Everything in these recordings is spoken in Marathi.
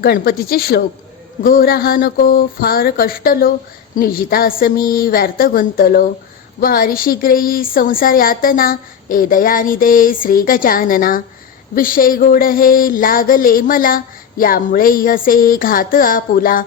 गणपतीचे श्लोक. घोरा नको फार कष्टलो, निजितास मी व्यर्थ गुंतलो. वारी शीघ्रेई संसार यातना, ए दयानी दे श्री गजानना. विषय गोड हे लागले मला, यामुळे असे घात आपुला.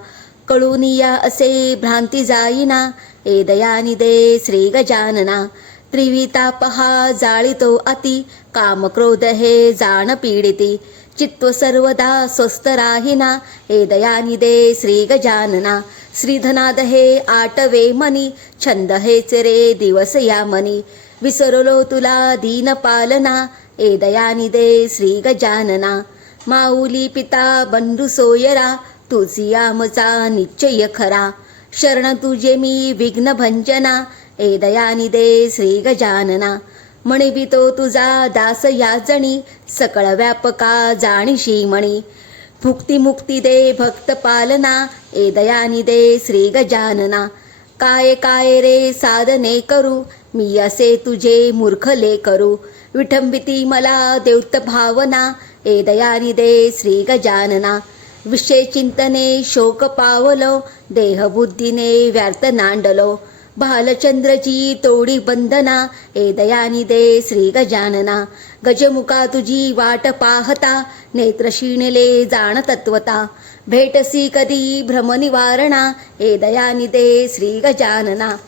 कळूनिया असे भ्रांती जाईना, ए दयानी दे श्री गजानना. त्रिविताप हा जाळीतो अति, काम क्रोध हे जाण पीडिती. चित्त सर्वदा स्वस्थ राहिना, ए दयानी दे श्री गजानना. श्रीधनाद हे आटवे मनी, छंद हेच रे दिवस यामनी. विसरलो तुला दीन पालना, ए दयानी दे श्री गजानना. माऊली पिता बंधू सोयरा, तुझी आमचा निश्चय खरा. शरण तुझे मी विघ्न भंजना, ए दयानी दे श्री गजानना. म्हणवितो तुझा दास याजणी, सकळ व्यापका जाणीशी मणी. भुक्ती मुक्ती दे भक्त पालना, ए दयानी दे श्री गजानना. काय काय रे साधने करू, मी असे तुझे मूर्खले करू. विठंबिती मला देवत भावना, ए दयानी दे श्री गजानना. विषय चिंतने शोक पावलो, देहबुद्धीने व्यर्थ नांडलो. भालचंद्रजी तोडी बंधना, ए दयानी दे श्री गजानना. गजमुखा तुझी वाट पाहता, नेत्र शिणले जाण तत्वता. भेटसी कधी भ्रमनिवारणा, ए दयानी दे श्री गजानना.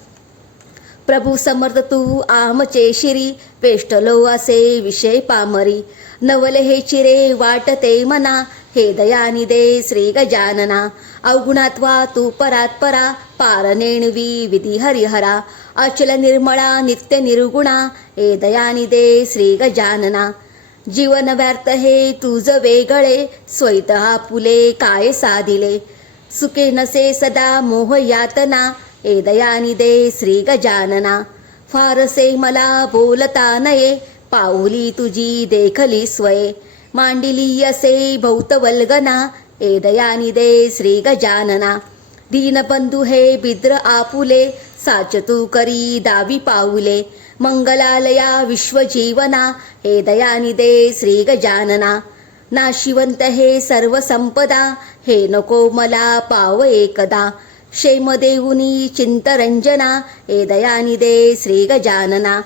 प्रभू समर्थ तू आमचे शिरी, पेष्टलो असे विषय पामरी. नवले हे चिरे वाटते मना, हे दयानी दे श्री गजानना. अवगुणात्वा तू परात परा, पार नेणवी विधी हरिहरा. अचल निर्मळा नित्य निर्गुणा, ए दयानी दे श्री गजानना. जीवन व्यर्थ हे तुझ वेगळे, स्वैत आपुले काय साधिले. सुखे नसे सदा मोह यातना, ए दयानी दे श्री गजानना. फारसे मला बोलता नये, पाऊली तुझी देखली स्वये. मांडिली असे भौत वल्गना, ए दयानी दे श्री गजानना. दीनबंधू हे बिद्र आपुले, साच तू करी दावी पाऊले. मंगलालया विश्वजीवना, हे दयानी दे श्री गजानना. नाशिवंत हे सर्व संपदा, हे नको मला पाव एकदा. क्षेम देऊनी चिंतरंजना, ए दयानी दे श्री गजानना.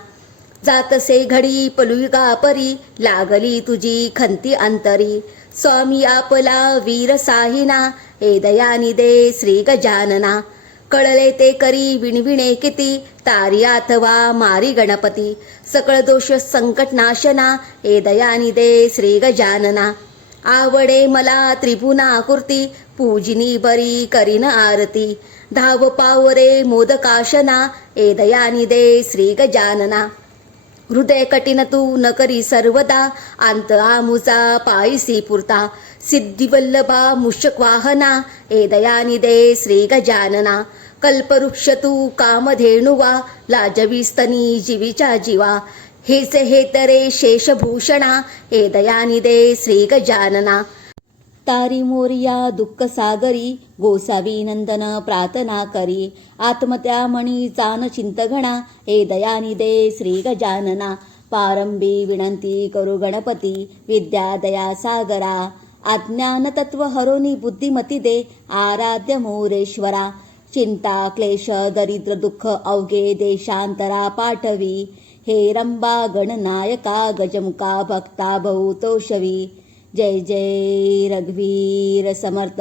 जातसे घडी पलुगा परी, लागली तुझी खंती अंतरी. स्वामी आपला वीर साहिना, ए दयानी दे श्री गजानना. कळले ते करी विणविणे किती, तारी अथवा मारी गणपती. सकळ दोष संकट नाशना, ए दयानी दे श्री गजानना. आवडे मला त्रिभुवनाकृती, पूजिनी बरी करीन आरती. धाव पावरे मोदकाशना, ए दयानी दे श्री गजानना. हृदय कठीण तू न करी सर्वदा, अंत आमुचा पायसी पुरता. सिद्धिवल्लभा मूषक वाहना, ए दयानी दे श्री गजानना. कल्पवृक्ष तू कामधेनुवा, लाजवीस्तनी जीवीच्या जीवा. हेच हे तरे शेषभूषणा, ए दयानी दे श्री गजानना. तारी मोरिया दुःख सागरी, गोसावी नंदन प्रार्थना करी. आत्मत्या मणी चान चिंतघणा, ए दयानी दे श्री गजानना. पारंबी विनंती करू गणपती, विद्या दया सागरा. अज्ञान तत्व हरोनी बुद्धिमती दे, आराध्य मोरेश्वरा. चिंता क्लेश दरिद्र दुःख अवघे देशांतरा पाठवी. हे रंबा गणनायका गजमुखा भक्ता बहुतोषवी. जय जय रघुवीर समर्थ.